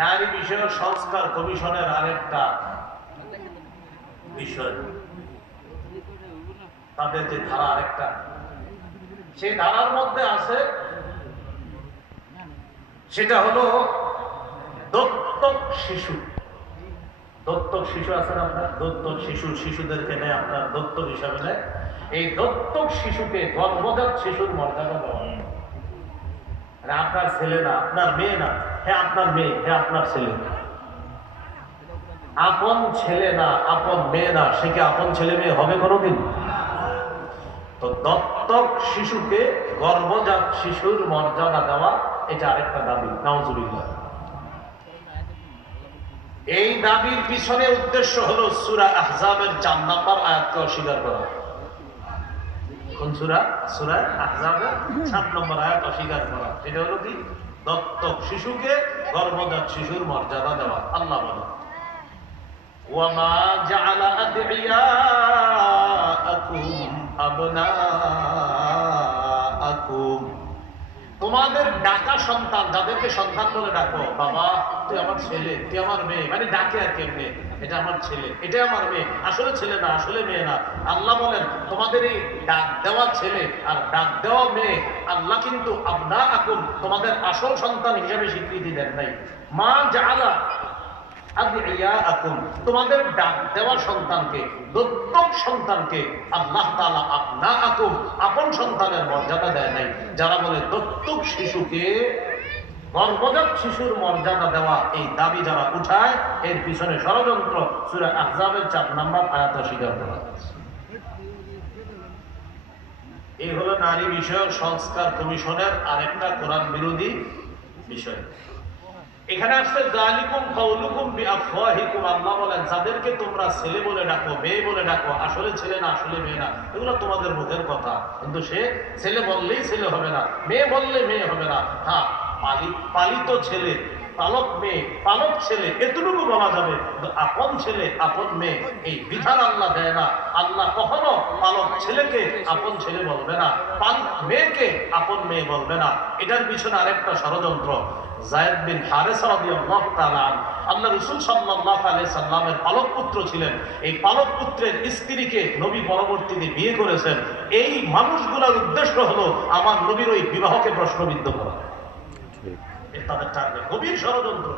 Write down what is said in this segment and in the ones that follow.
নারী বিষয়ক সংস্কার কমিশনের আরেকটা বিষয়, তাদের যে ধারা আরেকটা, সেই ধারার মধ্যে আছে সেটা হলো দত্তক শিশু। দত্তক শিশু আছেন আপনার, দত্তক শিশুদেরকে নেয় আপনার দত্তক হিসাবে নেয়। এই দত্তক শিশুকে গর্ভজাত শিশুর মর্যাদা দেওয়া। আপনার ছেলে না, আপনার মেয়ে না, হ্যাঁ আপনার মেয়ে, হ্যাঁ আপনার ছেলে। আপন ছেলে না, আপন মেয়ে না, সে কি আপন ছেলে মেয়ে হবে কোনোদিন? তো দত্তক শিশুকে গর্ভজাত শিশুর মর্যাদা দেওয়া, এটা আরেকটা দাবি। নাউজুবিল্লাহ। এই দাবির পিছনে উদ্দেশ্য হলো সূরা আহজাবের 4 নম্বর আয়াতকে অস্বীকার করা। কোন সূরা? সূরা আহজাবের 4 নম্বর আয়াত অস্বীকার করা। এটা হলো কি? দত্তক শিশুকে গর্ভজাত শিশুর মর্যাদা দেওয়া। আল্লাহ বলেন, ওয়ামা জাআলা আদিয়াকুম আবনাআকুম, তোমাদের ডাকা সন্তান, যাদেরকে সন্তান বলে ডাকো, বাবা তুই আমার ছেলে, তুই আমার মেয়ে, মানে ডাকে আর কেমনে, এটা আমার ছেলে, এটা আমার মেয়ে, আসলে ছেলে না, আসলে মেয়ে না। আল্লাহ বলেন তোমাদের এই ডাক দেওয়া ছেলে আর ডাক দেওয়া মেয়ে আল্লাহ কিন্তু আবনাআকুম, তোমাদের আসল সন্তান হিসেবে স্বীকৃতি দেন নাই। মা জাআলা আদিয়াকুম, তোমাদের ডাক দেওয়া সন্তানকে, দত্তক সন্তানকে আল্লাহ তাআলা আবনাআকুম, আপন সন্তানের মর্যাদা দেয় নাই। যারা বলে দত্তক শিশুকে গর্ভজাত শিশুর মর্যাদা দেওয়া, এই দাবি যারা উঠায়, এর পিছনে ষড়যন্ত্র। সূরা আহজাবের 4 নম্বর আয়াত স্বীকার করা। এই হলো নারী বিষয়ক সংস্কার কমিশনের আরেকটা কোরআন বিরোধী বিষয়। এখানে আসছে যালিকুম কাউলুকুম বিআফওয়াহিকুম, আল্লাহ বলেন যাদেরকে তোমরা ছেলে বলে ডাকো, মেয়ে বলে ডাকো, আসলে ছেলে না, আসলে মেয়ে না, এগুলো তোমাদের মুখের কথা, কিন্তু সে ছেলে বললেই ছেলে হবে না, মেয়ে বললে মেয়ে হবে না। হ্যাঁ, পালিত ছেলে, পালক মেয়ে, পালক ছেলে, এতটুকু বলা যাবে। আপন ছেলে, আপন মেয়ে, এই বিধান আল্লাহ দেয় না। আল্লাহ কখনো পালক ছেলেকে আপন ছেলে বলবে না, মেয়েকে আপন মেয়ে বলবে না। এটার পিছনে আরেকটা ষড়যন্ত্র। যায়েদ বিন হারেসা রাদিয়াল্লাহু তাআলা আল্লাহ রাসূল সাল্লাল্লাহু আলাইহি সাল্লামের পালক পুত্র ছিলেন। এই পালক পুত্রের স্ত্রীকে নবী পরবর্তীতে বিয়ে করেছেন। এই মানুষগুলোর উদ্দেশ্য হলো আমার নবীর ওই বিবাহকে প্রশ্নবিদ্ধ করা। তাদের টার্গেট, গভীর ষড়যন্ত্র।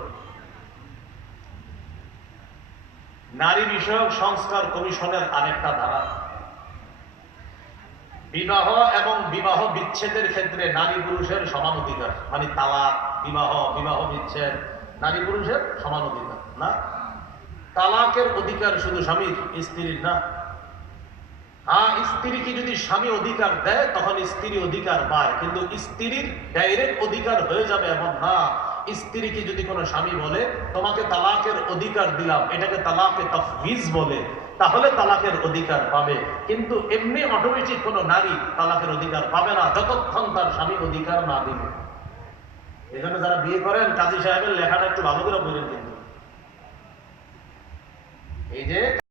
নারী বিষয়ক সংস্কার কমিশনের আরেকটা ধারা, বিবাহ এবং বিবাহ বিচ্ছেদের ক্ষেত্রে নারী পুরুষের সমান অধিকার, মানে তালাক, বিবাহ বিচ্ছেদ, নারী পুরুষের সমান অধিকার না। তালাকের অধিকার শুধু স্বামীর, স্ত্রীর না। হ্যাঁ, স্ত্রীকে যদি স্বামী অধিকার দেয় তখন স্ত্রী অধিকার পায়, কিন্তু স্ত্রীর ডাইরেক্ট অধিকার হয়ে যাবে এমন না। স্ত্রীকে যদি কোনো স্বামী বলে তোমাকে তালাকের অধিকার দিলাম, এটাকে তালাকে তাফওয়িজ বলে, তাহলে তালাকের অধিকার পাবে। কিন্তু এমনি অটোমেটিক কোনো নারী তালাকের অধিকার পাবে না যতক্ষণ তার স্বামী অধিকার না দিবে। এখানে যারা বিয়ে করেন কাজী সাহেবের লেখাটা একটু ভালো করে বলেন। কিন্তু এই যে